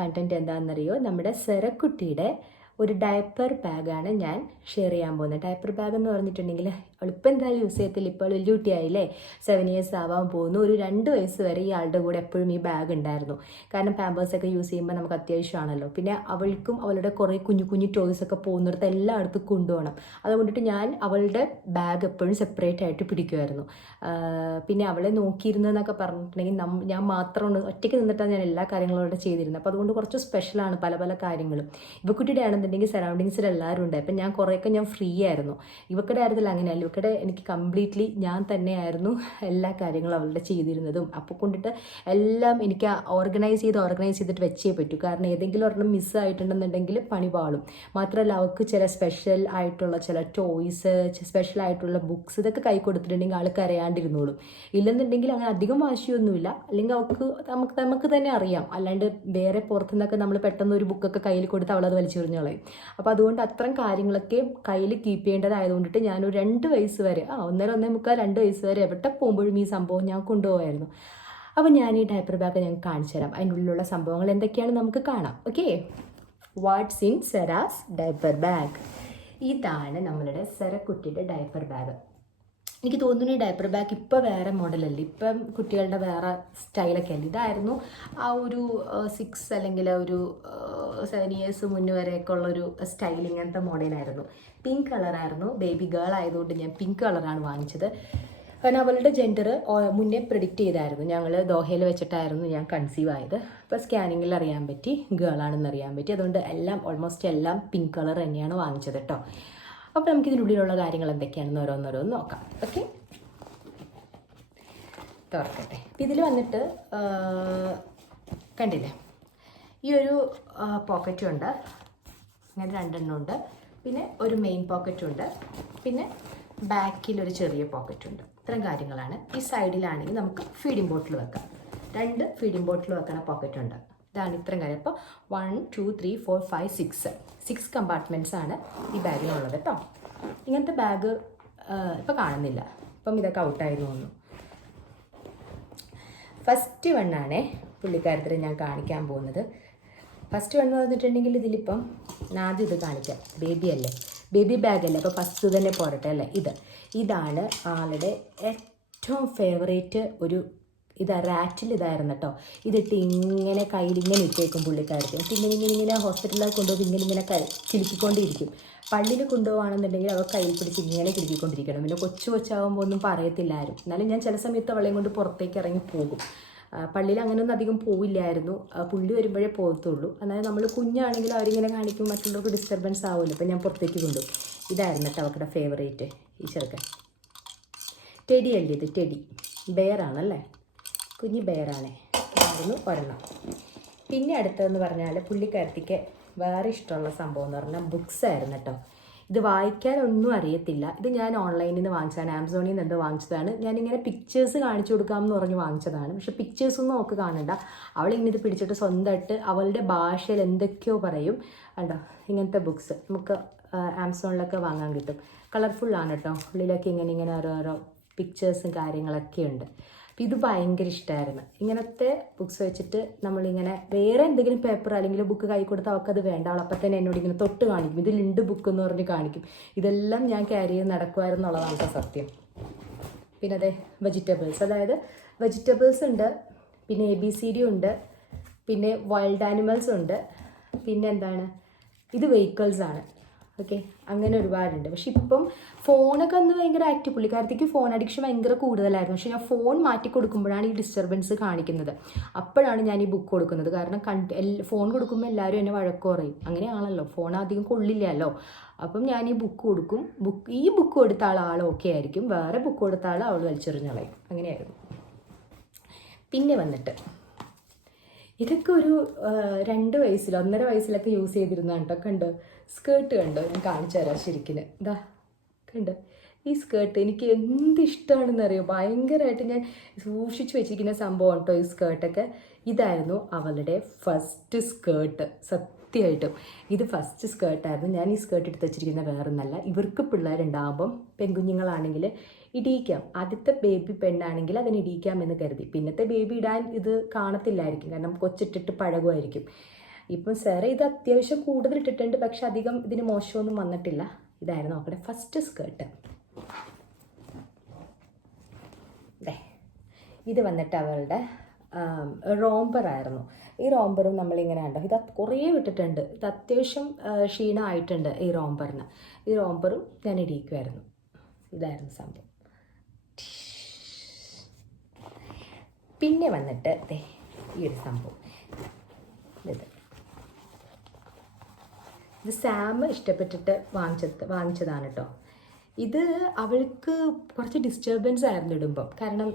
Content എന്താണെന്നറിയോ, നമ്മുടെ സെറക്കുട്ടിയുടെ ഒരു ഡയപ്പർ ബാഗാണ് ഞാൻ ഷെയർ ചെയ്യാൻ പോകുന്നത്. ഡയപ്പർ ബാഗ് എന്ന് പറഞ്ഞിട്ടുണ്ടെങ്കിൽ അവളിപ്പോൾ എന്തായാലും യൂസ് ചെയ്യത്തില്ല, ഇപ്പോൾ വലിയ കുട്ടിയായില്ലേ, 7 years ആവാൻ പോകുന്നു. ഒരു 2 വയസ്സ് വരെ ഈ ആളുടെ കൂടെ എപ്പോഴും ഈ ബാഗ് ഉണ്ടായിരുന്നു. കാരണം പാമ്പേഴ്സൊക്കെ യൂസ് ചെയ്യുമ്പോൾ നമുക്ക് അത്യാവശ്യമാണല്ലോ. പിന്നെ അവൾക്കും അവളുടെ കുറേ കുഞ്ഞു കുഞ്ഞു ടോയ്സൊക്കെ പോകുന്നിടത്ത് എല്ലായിടത്തും കൊണ്ടുപോകണം. അതുകൊണ്ടിട്ട് ഞാൻ അവളുടെ ബാഗ് എപ്പോഴും സെപ്പറേറ്റ് ആയിട്ട് പിടിക്കുമായിരുന്നു. പിന്നെ അവളെ നോക്കിയിരുന്നതെന്നൊക്കെ പറഞ്ഞിട്ടുണ്ടെങ്കിൽ ഞാൻ മാത്രം ഒറ്റയ്ക്ക് നിന്നിട്ടാണ് ഞാൻ എല്ലാ കാര്യങ്ങളും അവിടെ ചെയ്തിരുന്നത്. അപ്പോൾ അതുകൊണ്ട് കുറച്ച് സ്പെഷ്യലാണ് പല പല കാര്യങ്ങളും. ഇവക്കുട്ടിയുടെ ആണെന്നുണ്ടെങ്കിൽ സറൗണ്ടിങ്സിൽ എല്ലാവരും ഉണ്ട്. അപ്പം ഞാൻ കുറേയൊക്കെ ഞാൻ ഫ്രീ ആയിരുന്നു. ഇവക്കടെ കാര്യത്തിൽ അങ്ങനെയല്ല. ഇവക്കടെ എനിക്ക് കംപ്ലീറ്റ്ലി ഞാൻ തന്നെയായിരുന്നു എല്ലാ കാര്യങ്ങളും അവളുടെ ചെയ്തിരുന്നതും. അപ്പോൾ കൊണ്ടിട്ട് എല്ലാം എനിക്ക് ഓർഗനൈസ് ചെയ്തിട്ട് വെച്ചേ പറ്റൂ. കാരണം ഏതെങ്കിലും ഒരെണ്ണം മിസ്സായിട്ടുണ്ടെന്നുണ്ടെങ്കിൽ പണി പാളും. മാത്രമല്ല അവൾക്ക് ചില സ്പെഷ്യൽ ആയിട്ടുള്ള ചില ടോയ്സ്, സ്പെഷ്യൽ ആയിട്ടുള്ള ബുക്സ്, ഇതൊക്കെ കൈ കൊടുത്തിട്ടുണ്ടെങ്കിൽ ആൾ കരയാണ്ടിരുന്നോളും. ഇല്ലെന്നുണ്ടെങ്കിൽ അങ്ങനെ അധികം വാശിയൊന്നുമില്ല. അല്ലെങ്കിൽ അവൾക്ക് നമുക്ക് തന്നെ അറിയാം. അല്ലാണ്ട് വേറെ പുറത്തുനിന്നൊക്കെ നമ്മൾ പെട്ടെന്ന് ഒരു ബുക്കൊക്കെ കയ്യിൽ കൊടുത്ത് അവളത് വലിച്ചു കളയും. അപ്പോൾ അതുകൊണ്ട് അത്തരം കാര്യങ്ങളൊക്കെ കയ്യിൽ കീപ്പ് ചെയ്യേണ്ടതായതുകൊണ്ടിട്ട് ഞാനൊരു 2 വയസ്സ് വരെ 1.5-2 വയസ്സ് വരെ എവിടെ പോകുമ്പോഴും ഈ സംഭവം ഞാൻ കൊണ്ടുപോകായിരുന്നു. അപ്പോൾ ഞാൻ ഈ ഡയപ്പർ ബാഗ് ഞാൻ കാണിച്ചു തരാം. അതിൻ്റെ ഉള്ളിലുള്ള സംഭവങ്ങൾ എന്തൊക്കെയാണ് നമുക്ക് കാണാം. Okay, what's in Sera's diaper bag. ഇതാണ് നമ്മളുടെ സെറക്കുട്ടിയുടെ ഡയപ്പർ ബാഗ്. എനിക്ക് തോന്നുന്നു ഈ ഡയപ്പർ ബാഗ് ഇപ്പോൾ വേറെ മോഡലല്ല, ഇപ്പം കുട്ടികളുടെ വേറെ സ്റ്റൈലൊക്കെ അല്ല. ഇതായിരുന്നു ആ ഒരു 6 അല്ലെങ്കിൽ ഒരു 7 years മുന്നേ വരെയൊക്കെ ഉള്ളൊരു സ്റ്റൈൽ. ഇങ്ങനത്തെ മോഡലായിരുന്നു. പിങ്ക് കളറായിരുന്നു. ബേബി ഗേൾ ആയതുകൊണ്ട് ഞാൻ പിങ്ക് കളറാണ് വാങ്ങിച്ചത്. കാരണം അവളുടെ ജെൻഡർ മുന്നേ പ്രിഡിക്റ്റ് ചെയ്തായിരുന്നു. ഞങ്ങൾ ദോഹയിൽ വെച്ചിട്ടായിരുന്നു ഞാൻ കൺസീവ് ആയത്. അപ്പോൾ സ്കാനിങ്ങിൽ അറിയാൻ പറ്റി ഗേളാണെന്ന് അറിയാൻ പറ്റി. അതുകൊണ്ട് ഓൾമോസ്റ്റ് എല്ലാം പിങ്ക് കളർ തന്നെയാണ് വാങ്ങിച്ചത് കേട്ടോ. അപ്പോൾ നമുക്ക് ഇതിനുള്ളിലുള്ള കാര്യങ്ങൾ എന്തൊക്കെയാണെന്ന് ഓരോന്നോരോന്ന് നോക്കാം. ഓക്കെ, തുറക്കട്ടെ. ഇതിൽ വന്നിട്ട് കണ്ടില്ലേ, ഈ ഒരു പോക്കറ്റും ഉണ്ട്, അങ്ങനെ 2 എണ്ണം ഉണ്ട്. പിന്നെ ഒരു മെയിൻ പോക്കറ്റും ഉണ്ട്. പിന്നെ ബാക്കിലൊരു ചെറിയ പോക്കറ്റും ഉണ്ട്. ഇത്തരം കാര്യങ്ങളാണ്. ഈ സൈഡിലാണെങ്കിൽ നമുക്ക് ഫീഡിംഗ് ബോട്ടിൽ വെക്കാം. 2 ഫീഡിംഗ് ബോട്ടിൽ വെക്കുന്ന പോക്കറ്റ് ഉണ്ട്. ഇതാണ് ഇത്രയും കാര്യം. അപ്പോൾ 1 2 3 4 5 6 കമ്പാർട്ട്മെൻറ്റ്സ് ആണ് ഈ ബാഗിനുള്ളത് കേട്ടോ. ഇങ്ങനത്തെ ബാഗ് ഇപ്പോൾ കാണുന്നില്ല. ഇപ്പം ഇതൊക്കെ ഔട്ടായി തോന്നുന്നു. ഫസ്റ്റ് വണ്ണാണേ പുള്ളിക്കാരത്തിൽ ഞാൻ കാണിക്കാൻ പോകുന്നത്. ഫസ്റ്റ് വണ്ണ് പറഞ്ഞിട്ടുണ്ടെങ്കിൽ ഇതിലിപ്പം ആദ്യം ഇത് കാണിക്കാം. ബേബി അല്ലേ, ബേബി ബാഗല്ലേ, അപ്പോൾ ഫസ്റ്റ് തന്നെ പോരട്ടെ അല്ലേ. ഇതാണ് ആളുടെ ഏറ്റവും ഫേവറേറ്റ് ഒരു റാറ്റിൽ ഇതായിരുന്നു കേട്ടോ. ഇതിട്ട് ഇങ്ങനെ കയ്യിലിങ്ങനെ ഇട്ടേക്കും പുള്ളിക്കാരത്തിന്. പിന്നെ ഇങ്ങനെ ഹോസ്പിറ്റലിൽ കൊണ്ടുപോയി ഇങ്ങനെ കിലുക്കിക്കൊണ്ടിരിക്കും. പള്ളിയിൽ കൊണ്ടുപോകുകയാണെന്നുണ്ടെങ്കിൽ അവൾ കയ്യിൽ പിടിച്ച് ഇങ്ങനെ കിലുക്കിക്കൊണ്ടിരിക്കണം. പിന്നെ കൊച്ചാകുമ്പോൾ ഒന്നും പറയത്തില്ല ആരും. എന്നാലും ഞാൻ ചില സമയത്ത് അവളെയും കൊണ്ട് പുറത്തേക്ക് ഇറങ്ങി പോകും. പള്ളിയിൽ അങ്ങനെയൊന്നും അധികം പോവില്ലായിരുന്നു. പുള്ളി വരുമ്പോഴേ പോകത്തുള്ളൂ. അതായത് നമ്മൾ കുഞ്ഞാണെങ്കിൽ അവരിങ്ങനെ കാണിക്കും, മറ്റുള്ളവർക്ക് ഡിസ്റ്റർബൻസ് ആവുമല്ലോ. അപ്പം ഞാൻ പുറത്തേക്ക് കൊണ്ടുപോകും. ഇതായിരുന്നു കേട്ടോ അവരുടെ ഫേവറേറ്റ് ഈ ചെറുക്കൻ. ടെഡി അല്ലേ ഇത്, ടെഡി ബെയറാണല്ലേ, കുഞ്ഞ് ബെയറാണേ. ഇതായിരുന്നു ഒരെണ്ണം. പിന്നെ അടുത്തതെന്ന് പറഞ്ഞാൽ പുള്ളിക്കാരത്തിക്ക് വേറെ ഇഷ്ടമുള്ള സംഭവം എന്ന് പറഞ്ഞാൽ ബുക്സ് ആയിരുന്നു കേട്ടോ. ഇത് വായിക്കാനൊന്നും അറിയത്തില്ല. ഇത് ഞാൻ ഓൺലൈനിൽ നിന്ന് വാങ്ങിച്ചതാണ്, ആമസോണിൽ നിന്ന് എന്തോ വാങ്ങിച്ചതാണ്. ഞാനിങ്ങനെ പിക്ചേഴ്സ് കാണിച്ചു കൊടുക്കാമെന്ന് പറഞ്ഞ് വാങ്ങിച്ചതാണ്. പക്ഷെ പിക്ചേഴ്സൊന്നും നമുക്ക് കാണണ്ട. അവളിങ്ങനെ ഇത് പിടിച്ചിട്ട് സ്വന്തമായിട്ട് അവളുടെ ഭാഷയിൽ എന്തൊക്കെയോ പറയും. കണ്ടോ, ഇങ്ങനത്തെ ബുക്സ് നമുക്ക് ആമസോണിലൊക്കെ വാങ്ങാൻ കിട്ടും. കളർഫുള്ളാണ് കേട്ടോ. ഉള്ളിലൊക്കെ ഇങ്ങനെ ഓരോരോ പിക്ചേഴ്സും കാര്യങ്ങളൊക്കെ ഉണ്ട്. അപ്പോൾ ഇത് ഭയങ്കര ഇഷ്ടമായിരുന്നു. ഇങ്ങനത്തെ ബുക്സ് വെച്ചിട്ട് നമ്മളിങ്ങനെ വേറെ എന്തെങ്കിലും പേപ്പർ അല്ലെങ്കിൽ ബുക്ക് കൈ കൊടുത്ത് അവൾക്കത് വേണ്ട. അവളപ്പം തന്നെ എന്നോട് ഇങ്ങനെ തൊട്ട് കാണിക്കും, ഇതിലുണ്ട് ബുക്ക് എന്ന് പറഞ്ഞ് കാണിക്കും. ഇതെല്ലാം ഞാൻ ക്യാരി ചെയ്ത് നടക്കുമായിരുന്നുള്ളതാണ് സത്യം. പിന്നെ അതെ വെജിറ്റബിൾസ്, അതായത് വെജിറ്റബിൾസ് ഉണ്ട്, പിന്നെ ABCD ഉണ്ട്, പിന്നെ വൈൽഡ് ആനിമൽസ് ഉണ്ട്, പിന്നെ എന്താണ് ഇത് വെഹിക്കിൾസാണ്. ഓക്കെ, അങ്ങനെ ഒരുപാടുണ്ട്. പക്ഷെ ഇപ്പം ഫോണൊക്കെ ഒന്ന് ഭയങ്കര ആക്റ്റീവ്. പുള്ളിക്കാരത്തേക്ക് ഫോൺ അഡിക്ഷൻ ഭയങ്കര കൂടുതലായിരുന്നു. പക്ഷെ ഞാൻ ഫോൺ മാറ്റി കൊടുക്കുമ്പോഴാണ് ഈ ഡിസ്റ്റർബൻസ് കാണിക്കുന്നത്. അപ്പോഴാണ് ഞാൻ ഈ ബുക്ക് കൊടുക്കുന്നത്. കാരണം ഫോൺ കൊടുക്കുമ്പോൾ എല്ലാവരും എന്നെ വഴക്ക് പറയും. അങ്ങനെയാണല്ലോ, ഫോൺ അധികം കൊള്ളില്ലല്ലോ. അപ്പം ഞാൻ ഈ ബുക്ക് കൊടുക്കും. ഈ ബുക്ക് കൊടുത്ത ആൾ ഓക്കെ ആയിരിക്കും, വേറെ ബുക്ക് കൊടുത്ത ആൾ അവൾ വലിച്ചെറിഞ്ഞളയും. അങ്ങനെയായിരുന്നു. പിന്നെ വന്നിട്ട് ഇതൊക്കെ ഒരു 2 വയസ്സിൽ 1.5 വയസ്സിലൊക്കെ യൂസ് ചെയ്തിരുന്നതാണ് കേട്ടോ. കണ്ടോ സ്കേർട്ട് കണ്ടോ, ഞാൻ കാണിച്ചു തരാം ശരിക്കും. ഇതാ കണ്ടോ ഈ സ്കേർട്ട്, എനിക്ക് എന്ത് ഇഷ്ടമാണെന്ന് അറിയോ. ഭയങ്കരമായിട്ട് ഞാൻ സൂക്ഷിച്ചു വെച്ചിരിക്കുന്ന സംഭവം കേട്ടോ ഈ സ്കേർട്ടൊക്കെ. ഇതായിരുന്നു അവളുടെ ഫസ്റ്റ് സ്കേർട്ട്. സത്യമായിട്ടും ഇത് ഫസ്റ്റ് സ്കേർട്ടായിരുന്നു. ഞാൻ ഈ സ്കേർട്ട് എടുത്ത് വെച്ചിരിക്കുന്ന വേറൊന്നല്ല, ഇവർക്ക് പിള്ളേരുണ്ടാകുമ്പം പെൺകുഞ്ഞുങ്ങളാണെങ്കിൽ ഇടിയിക്കാം. ആദ്യത്തെ ബേബി പെണ്ണാണെങ്കിൽ അതിന് ഇടിയിക്കാം എന്ന് കരുതി. പിന്നത്തെ ബേബി ഇടാൻ ഇത് കാണത്തില്ലായിരിക്കും, കാരണം കൊച്ചിട്ടിട്ട് പഴകുമായിരിക്കും. ഇപ്പം സാറ് ഇത് അത്യാവശ്യം കൂടുതൽ ഇട്ടിട്ടുണ്ട്, പക്ഷെ അധികം ഇതിന് മോശമൊന്നും വന്നിട്ടില്ല. ഇതായിരുന്നു നോക്കട്ടെ ഫസ്റ്റ് സ്കേർട്ട്. ഇത് വന്നിട്ട് അവളുടെ റോംബറായിരുന്നു. ഈ റോംബറും നമ്മളിങ്ങനെ ഉണ്ടോ, ഇത് കുറേ വിട്ടിട്ടുണ്ട്. ഇത് അത്യാവശ്യം ക്ഷീണമായിട്ടുണ്ട് ഈ റോംബറിന്. ഈ റോംബറും ഞാൻ ഇടിയിക്കുമായിരുന്നു. ഇതായിരുന്നു സംഭവം. പിന്നെ വന്നിട്ട് ഈ ഒരു സംഭവം, ഇത് സാം ഇഷ്ടപ്പെട്ടിട്ട് വാങ്ങിച്ചതാണ് കേട്ടോ. ഇത് അവൾക്ക് കുറച്ച് ഡിസ്റ്റർബൻസ് ആയിരുന്നു ഇടുമ്പം, കാരണം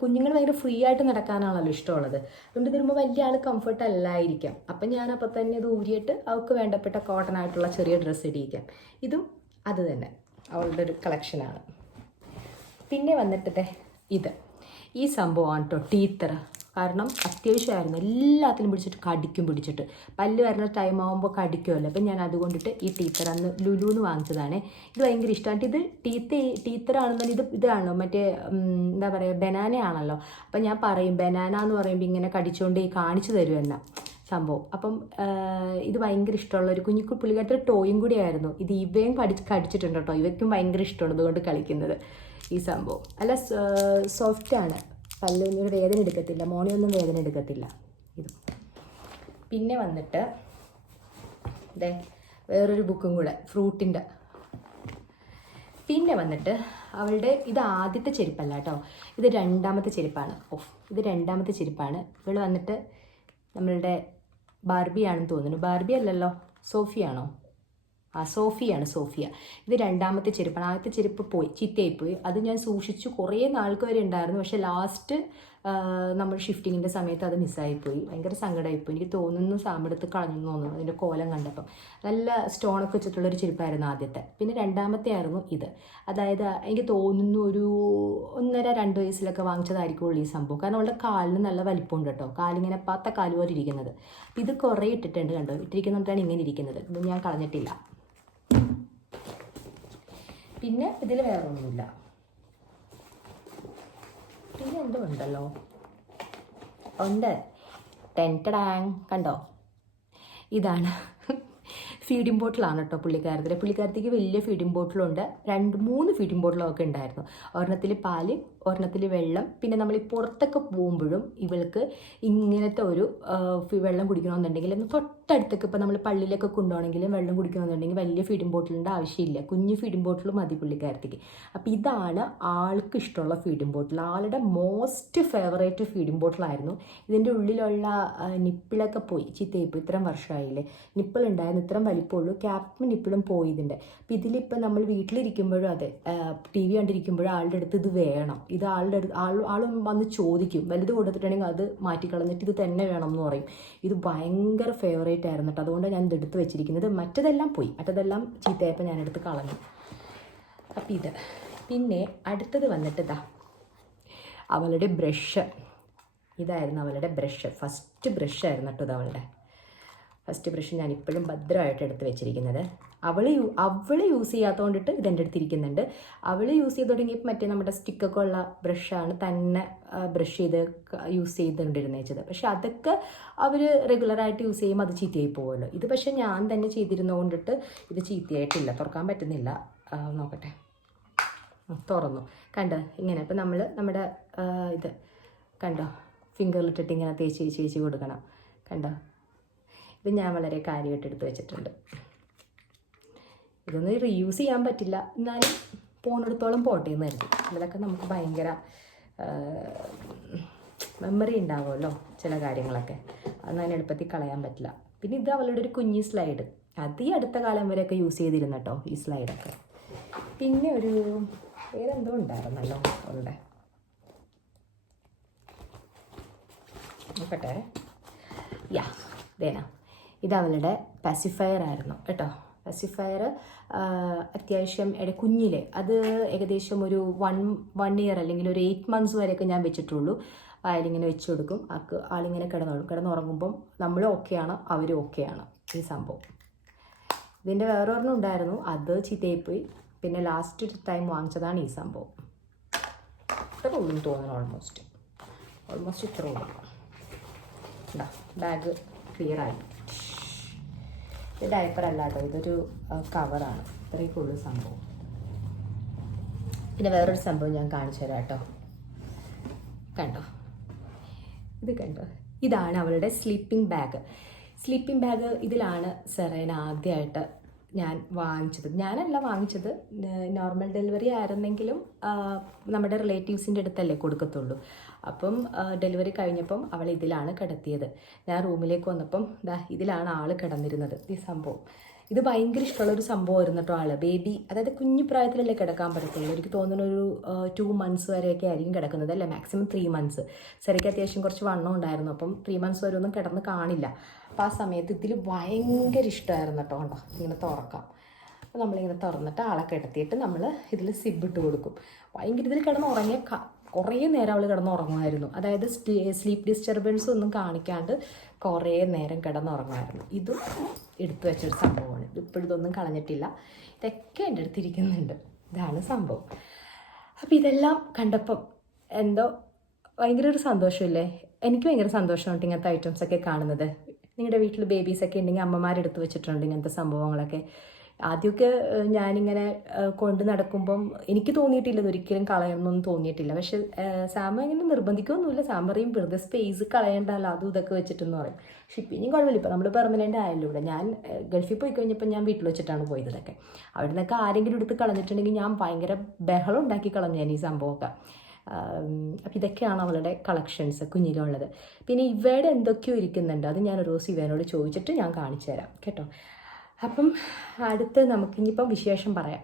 കുഞ്ഞുങ്ങൾ ഭയങ്കര ഫ്രീ ആയിട്ട് നടക്കാനാണല്ലോ ഇഷ്ടമുള്ളത്. അതുകൊണ്ട് ഇതിടുമ്പോൾ വലിയ ആൾ കംഫർട്ട് അല്ലായിരിക്കാം. അപ്പം ഞാനപ്പോൾ തന്നെ ഇത് ഊരിയിട്ട് അവൾക്ക് വേണ്ടപ്പെട്ട കോട്ടൺ ആയിട്ടുള്ള ചെറിയ ഡ്രസ്സ് ഇടിയിക്കാം. ഇതും അത് തന്നെ അവളുടെ ഒരു കളക്ഷനാണ്. പിന്നെ വന്നിട്ട് ഈ സംഭവമാണ് കേട്ടോ ടീത്തർ. കാരണം അത്യാവശ്യമായിരുന്നു, എല്ലാത്തിലും പിടിച്ചിട്ട് പല്ല് വരുന്ന ടൈം ആകുമ്പോൾ കടിക്കുമല്ലോ. അപ്പം ഞാൻ അതുകൊണ്ടിട്ട് ഈ ടീത്തർ അന്ന് ലുലുന്ന് വാങ്ങിച്ചതാണ്. ഇത് ഭയങ്കര ഇഷ്ടമാണ്. ഇത് ടീത്തറാണെന്നല്ല, ഇതാണല്ലോ മറ്റേ എന്താ പറയുക, ബനാനയാണല്ലോ. അപ്പം ഞാൻ പറയും ബനാന എന്ന് പറയുമ്പോൾ ഇങ്ങനെ കടിച്ചുകൊണ്ട് കാണിച്ചു തരുമെന്ന സംഭവം. അപ്പം ഇത് ഭയങ്കര ഇഷ്ടമുള്ള ഒരു പുള്ളിക്കാരത്തെ ടോയും കൂടിയായിരുന്നു. ഇത് ഇവയും കടിച്ചിട്ടുണ്ട് കേട്ടോ. ഇവയ്ക്കും ഭയങ്കര ഇഷ്ടമാണ് ഇതുകൊണ്ട് കളിക്കുന്നത്. ഈ സംഭവം അല്ല സോഫ്റ്റാണ്, പല്ലൊന്നും ഒരു വേദന എടുക്കത്തില്ല, മോണിയൊന്നും വേദന എടുക്കത്തില്ല. ഇത് പിന്നെ വന്നിട്ട് വേറൊരു ബുക്കും കൂടെ ഫ്രൂട്ടിൻ്റെ. പിന്നെ വന്നിട്ട് അവളുടെ ഇത് ആദ്യത്തെ ചെരുപ്പല്ല കേട്ടോ, ഇത് രണ്ടാമത്തെ ചെരുപ്പാണ്. ഇത് രണ്ടാമത്തെ ചെരുപ്പാണ്. ഇവൾ വന്നിട്ട് നമ്മളുടെ ബാർബിയാണെന്ന് തോന്നുന്നു. ബാർബി അല്ലല്ലോ, സോഫിയാണോ? സോഫിയ. ഇത് രണ്ടാമത്തെ ചെരുപ്പാണ്. ആദ്യത്തെ ചെരുപ്പ് ചീത്തയായിപ്പോയി. അത് ഞാൻ സൂക്ഷിച്ചു, കുറേ നാൾക്ക് വരെ ഉണ്ടായിരുന്നു. പക്ഷേ ലാസ്റ്റ് നമ്മൾ ഷിഫ്റ്റിങ്ങിൻ്റെ സമയത്ത് അത് മിസ്സായിപ്പോയി. ഭയങ്കര സങ്കടമായിപ്പോയി. എനിക്ക് തോന്നുന്നു സാമ്പെടുത്ത് കളഞ്ഞു തോന്നുന്നു അതിൻ്റെ കോലം കണ്ടപ്പം. നല്ല സ്റ്റോണൊക്കെ വെച്ചിട്ടുള്ളൊരു ചെരുപ്പായിരുന്നു ആദ്യത്തെ. പിന്നെ രണ്ടാമത്തെ ആയിരുന്നു ഇത്. അതായത് എനിക്ക് തോന്നുന്നു ഒരു 1.5-2 വയസ്സിലൊക്കെ വാങ്ങിച്ചതായിരിക്കുള്ളൂ ഈ സംഭവം. കാരണം അവളുടെ കാലിന് നല്ല വലിപ്പമുണ്ട് കേട്ടോ. കാലിങ്ങനെ പാത്ത കാല് പോലെ ഇരിക്കുന്നത്. അപ്പം ഇത് കുറേ ഇട്ടിട്ടുണ്ട് കണ്ടോ. ഇട്ടിരിക്കുന്നിട്ടാണ് ഇങ്ങനെ ഇരിക്കുന്നത്. ഇത് ഞാൻ കളഞ്ഞിട്ടില്ല. പിന്നെ ഇതിൽ വേറെ ഒന്നുമില്ല. പിന്നെ എന്തുണ്ടല്ലോ ഉണ്ട്. ടെൻറ്റഡാങ് കണ്ടോ, ഇതാണ് ഫീഡിംഗ് ബോട്ടിലാണ് കേട്ടോ പുള്ളിക്കാരത്തേക്ക് വലിയ ഫീഡിംഗ് ബോട്ടിലുണ്ട്. 2-3 ഫീഡിംഗ് ബോട്ടിലൊക്കെ ഉണ്ടായിരുന്നു. ഒരെണ്ണത്തിൽ പാല്, ഒരെണ്ണത്തിൽ വെള്ളം. പിന്നെ നമ്മൾ ഈ പുറത്തൊക്കെ പോകുമ്പോഴും ഇവൾക്ക് ഇങ്ങനത്തെ ഒരു വെള്ളം കുടിക്കണമെന്നുണ്ടെങ്കിൽ തൊട്ടടുത്തൊക്കെ ഇപ്പോൾ നമ്മൾ പള്ളിയിലൊക്കെ കൊണ്ടുപോകണമെങ്കിലും വെള്ളം കുടിക്കണമെന്നുണ്ടെങ്കിൽ വലിയ ഫീഡിംഗ് ബോട്ടിലിൻ്റെ ആവശ്യമില്ല, കുഞ്ഞ് ഫീഡിംഗ് ബോട്ടിൽ മതി പുള്ളിക്കാരത്തേക്ക്. അപ്പോൾ ഇതാണ് ആൾക്ക് ഇഷ്ടമുള്ള ഫീഡിംഗ് ബോട്ടിൽ. ആളുടെ മോസ്റ്റ് ഫേവറേറ്റ് ഫീഡിംഗ് ബോട്ടിലായിരുന്നു. ഇതിൻ്റെ ഉള്ളിലുള്ള നിപ്പിളൊക്കെ പോയി, ചീത്തയായിപ്പോയി. ഇത്രയും വർഷമായില്ലേ, നിപ്പിളുണ്ടായിരുന്നു, ഇത്രയും വലിപ്പമുള്ളൂ. ക്യാപ്പ് നിപ്പിളും പോയി ഇതിൻ്റെ. അപ്പം ഇതിലിപ്പോൾ നമ്മൾ വീട്ടിലിരിക്കുമ്പോഴും അതെ, TV കണ്ടിരിക്കുമ്പോഴും ആളുടെ അടുത്ത് ഇത് വേണം. ഇത് ആൾ വന്ന് ചോദിക്കും. വലുത് കൊടുത്തിട്ടുണ്ടെങ്കിൽ അത് മാറ്റിക്കളഞ്ഞിട്ട് ഇത് തന്നെ വേണം എന്ന് പറയും. ഇത് ഭയങ്കര ഫേവറേറ്റ് ആയിരുന്നു കേട്ടോ. അതുകൊണ്ട് ഞാൻ ഇതെടുത്ത് വെച്ചിരിക്കുന്നത്. മറ്റതെല്ലാം പോയി, മറ്റതെല്ലാം ചീത്തയായപ്പോൾ ഞാൻ എടുത്ത് കളഞ്ഞു. അപ്പം ഇത് പിന്നെ അടുത്തത് വന്നിട്ട് അവളുടെ ബ്രഷ്. ഇതായിരുന്നു അവളുടെ ബ്രഷ്. ഫസ്റ്റ് ബ്രഷായിരുന്നു കേട്ടോ ഇത് അവളുടെ ഫസ്റ്റ് ബ്രഷ്. ഞാൻ ഇപ്പോഴും ഭദ്രമായിട്ട് എടുത്ത് വെച്ചിരിക്കുന്നത്. അവൾ യൂസ് ചെയ്യാത്തതുകൊണ്ടിട്ട് ഇതെൻ്റെ അടുത്തിരിക്കുന്നുണ്ട്. അവൾ യൂസ് ചെയ്ത് തുടങ്ങിയപ്പോൾ മറ്റേ നമ്മുടെ സ്റ്റിക്കൊക്കെ ഉള്ള ബ്രഷാണ് തന്നെ ബ്രഷ് ചെയ്ത് യൂസ് ചെയ്തുകൊണ്ടിരുന്നത്. പക്ഷെ അതൊക്കെ അവർ റെഗുലറായിട്ട് യൂസ് ചെയ്യുമ്പോൾ അത് ചീത്തയായി പോകുമല്ലോ. ഇത് പക്ഷേ ഞാൻ തന്നെ ചെയ്തിരുന്നതുകൊണ്ടിട്ട് ഇത് ചീത്തയായിട്ടില്ല. തുറക്കാൻ പറ്റുന്നില്ല. നോക്കട്ടെ, തുറന്നു. കണ്ടോ ഇങ്ങനെ. അപ്പം നമ്മൾ നമ്മുടെ ഇത് കണ്ടോ ഫിംഗറിലിട്ടിട്ട് ഇങ്ങനെ തേച്ച് കൊടുക്കണം. കണ്ടോ, ഇത് ഞാൻ വളരെ കാര്യമായിട്ട് എടുത്ത് വെച്ചിട്ടുണ്ട്. ഇതൊന്നും റീയൂസ് ചെയ്യാൻ പറ്റില്ല, എന്നാലും പോണെടുത്തോളം പോട്ടെ എന്ന് കരുതി. ഇതിലൊക്കെ നമുക്ക് ഭയങ്കര മെമ്മറി ഉണ്ടാവുമല്ലോ ചില കാര്യങ്ങളൊക്കെ. അതൊന്നും അതിന് എളുപ്പത്തിൽ കളയാൻ പറ്റില്ല. പിന്നെ ഇത് അവളുടെ ഒരു കുഞ്ഞി സ്ലൈഡ്. അത് ഈ അടുത്ത കാലം വരെയൊക്കെ യൂസ് ചെയ്തിരുന്നു കേട്ടോ ഈ സ്ലൈഡൊക്കെ. പിന്നെ ഒരു വേറെന്തോ ഉണ്ടായിരുന്നല്ലോ അവളുടെ, നോക്കട്ടെ. ഇത് അവളുടെ പാസിഫയർ ആയിരുന്നു കേട്ടോ. പാസിഫയർ അത്യാവശ്യം കുഞ്ഞിലെ, അത് ഏകദേശം ഒരു 1 ഇയർ അല്ലെങ്കിൽ ഒരു 8 months വരെയൊക്കെ ഞാൻ വെച്ചിട്ടുള്ളൂ. വായിലിങ്ങനെ വെച്ച് കൊടുക്കും. ആളിങ്ങനെ കിടന്നുറങ്ങുമ്പം നമ്മളും ഓക്കെയാണ്, അവരും ഓക്കെയാണ്. ഈ സംഭവം ഇതിൻ്റെ വേറൊരെണ്ണം ഉണ്ടായിരുന്നു, അത് ചീത്തയായിപ്പോയി. പിന്നെ ലാസ്റ്റ് ടൈം വാങ്ങിച്ചതാണ് ഈ സംഭവം. ഇത്ര ഉള്ളൂ തോന്നുന്നു, ഓൾമോസ്റ്റ് ഇത്ര ഉള്ളൂ. ബാഗ് ക്ലിയറായി. ഇത് ഡയപ്പർ അല്ല കേട്ടോ, ഇതൊരു കവറാണ്. ഇത്രയൊക്കെ ഉള്ളൂ സംഭവം. പിന്നെ വേറൊരു സംഭവം ഞാൻ കാണിച്ചു തരാം കേട്ടോ. കണ്ടോ, ഇത് കണ്ടോ, ഇതാണ് അവളുടെ സ്ലീപ്പിംഗ് ബാഗ്. സ്ലീപ്പിംഗ് ബാഗ് ഇതിലാണ് സെറേന ആദ്യമായിട്ട് ഞാൻ വാങ്ങിച്ചത്. ഞാനല്ല വാങ്ങിച്ചത്, നോർമൽ ഡെലിവറി ആയിരുന്നെങ്കിലും നമ്മുടെ റിലേറ്റീവ്സിൻ്റെ അടുത്തല്ലേ കൊടുക്കത്തുള്ളൂ. അപ്പം ഡെലിവറി കഴിഞ്ഞപ്പം അവൾ ഇതിലാണ് കിടത്തിയത്. ഞാൻ റൂമിലേക്ക് വന്നപ്പം ഇതിലാണ് ആൾ കിടന്നിരുന്നത്. ഈ സംഭവം ഇത് ഭയങ്കര ഇഷ്ടമുള്ളൊരു സംഭവമായിരുന്നു കേട്ടോ. ആൾ ബേബി, അതായത് കുഞ്ഞു പ്രായത്തിലല്ലേ കിടക്കാൻ പറ്റത്തുള്ളൂ. എനിക്ക് തോന്നുന്നു ഒരു 2 months വരെയൊക്കെ ആയിരിക്കും കിടക്കുന്നത്, അല്ലേ മാക്സിമം 3 months. സെറിക്ക് അത്യാവശ്യം കുറച്ച് വണ്ണം ഉണ്ടായിരുന്നു, അപ്പം 3 months വരെ ഒന്നും കിടന്ന് കാണില്ല. അപ്പോൾ ആ സമയത്ത് ഇതിൽ ഭയങ്കര ഇഷ്ടമായിരുന്നു കേട്ടോ. കണ്ടോ, ഇങ്ങനെ തുറക്കാം. അപ്പോൾ നമ്മളിങ്ങനെ തുറന്നിട്ട് ആളെ കിടത്തിയിട്ട് നമ്മൾ ഇതിൽ സിബിട്ട് കൊടുക്കും. ഭയങ്കര ഇതിൽ കിടന്ന് ഉറങ്ങിയ കുറേ നേരം അവൾ കിടന്നുറങ്ങുമായിരുന്നു. അതായത് സ്ലീപ്പ് ഡിസ്റ്റർബൻസ് ഒന്നും കാണിക്കാണ്ട് കുറേ നേരം കിടന്നുറങ്ങുമായിരുന്നു. ഇതും എടുത്തു വെച്ചൊരു സംഭവമാണ്. ഇപ്പോഴും ഇതൊന്നും കളഞ്ഞിട്ടില്ല. ഇതൊക്കെ എൻ്റെ അടുത്തിരിക്കുന്നുണ്ട്. ഇതാണ് സംഭവം. അപ്പോൾ ഇതെല്ലാം കണ്ടപ്പം എന്തോ ഭയങ്കര ഒരു സന്തോഷമില്ലേ. എനിക്ക് ഭയങ്കര സന്തോഷമുണ്ട് ഇങ്ങനത്തെ ഐറ്റംസൊക്കെ കാണുന്നത്. നിങ്ങളുടെ വീട്ടിൽ ബേബീസൊക്കെ ഉണ്ടെങ്കിൽ അമ്മമാരെടുത്ത് വെച്ചിട്ടുണ്ട് ഇങ്ങനത്തെ സംഭവങ്ങളൊക്കെ. ആദ്യമൊക്കെ ഞാനിങ്ങനെ കൊണ്ട് നടക്കുമ്പം എനിക്ക് തോന്നിയിട്ടില്ല ഇതൊരിക്കലും കളയണമെന്നൊന്നും തോന്നിയിട്ടില്ല. പക്ഷെ സാമ ഇങ്ങനെ നിർബന്ധിക്കുകയൊന്നുമില്ല. സാം പറയും വെറുതെ സ്പേസ് കളയണ്ടല്ലോ, അതും ഇതൊക്കെ വെച്ചിട്ടെന്ന് പറയും. പക്ഷെ ഇപ്പം കുഴപ്പമില്ല, ഇപ്പം നമ്മൾ പെർമനൻ്റ് ആയല്ലോ ഇവിടെ. ഞാൻ ഗൾഫിൽ പോയി കഴിഞ്ഞപ്പോൾ ഞാൻ വീട്ടിൽ വെച്ചിട്ടാണ് പോയത് ഇതൊക്കെ. അവിടെ നിന്നൊക്കെ ആരെങ്കിലും എടുത്ത് കളഞ്ഞിട്ടുണ്ടെങ്കിൽ ഞാൻ ഭയങ്കര ബഹളം ഉണ്ടാക്കി കളഞ്ഞു ഞാൻ ഈ സംഭവമൊക്കെ. അപ്പം ഇതൊക്കെയാണ് അവളുടെ കളക്ഷൻസ് കുഞ്ഞിലുള്ളത്. പിന്നെ ഇവയുടെ എന്തൊക്കെയോ ഇരിക്കുന്നുണ്ട്, അത് ഞാൻ ഒരു ദിവസം ഇവനോട് ചോദിച്ചിട്ട് ഞാൻ കാണിച്ചു തരാം കേട്ടോ. അപ്പം അടുത്ത് നമുക്കിനിയിപ്പം വിശേഷം പറയാം.